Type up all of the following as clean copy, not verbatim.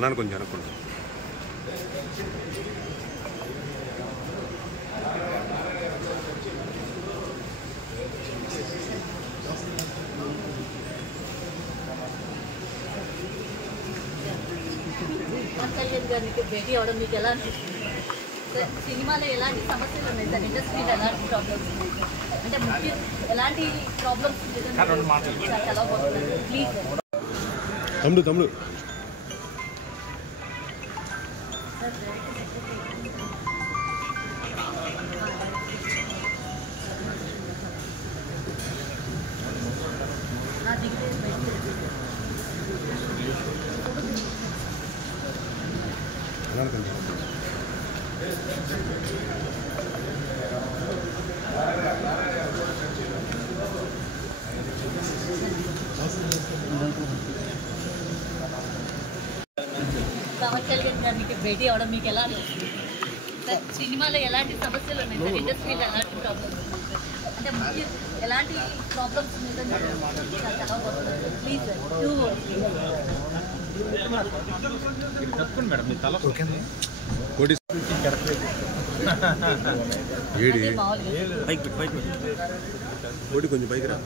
అన్నాను కొంచెం అనుకుంటా. కళ్యాణ్ గారికి భేటీ అవడం మీకు ఎలా అనిపిస్తుంది సార్? సినిమాలో ఎలాంటి సమస్యలు ఉన్నాయి సార్? ఇండస్ట్రీలో ఎలాంటి ప్రాబ్లమ్స్ ఉన్నాయి సార్? అంటే ముఖ్యం ఎలాంటి ప్రాబ్లమ్స్ చాలా బాగుంటుంది ప్లీజ్ తమ్ముడు తమ్ముడు నా దిగుతే అన్నాను కొంచెం. పవన్ కళ్యాణ్ గారికి భేటీ అవడం మీకు ఎలా అనిపిస్తుంది సార్? సినిమాలో ఎలాంటి సమస్యలు ఉన్నాయి సార్? ఇండస్ట్రీలో ఎలాంటి ప్రాబ్లమ్స్ ఉన్నాయి సార్? అంటే ముఖ్యం ఎలాంటి ప్రాబ్లమ్స్ మీద చాలా బాగుంటుంది ప్లీజ్ సార్ 2 words కోటి ఏడి అంటే మామూలుగా కోటి కొంచెం పైకి రా.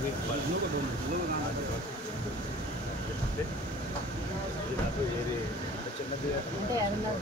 అంటే అన్నారు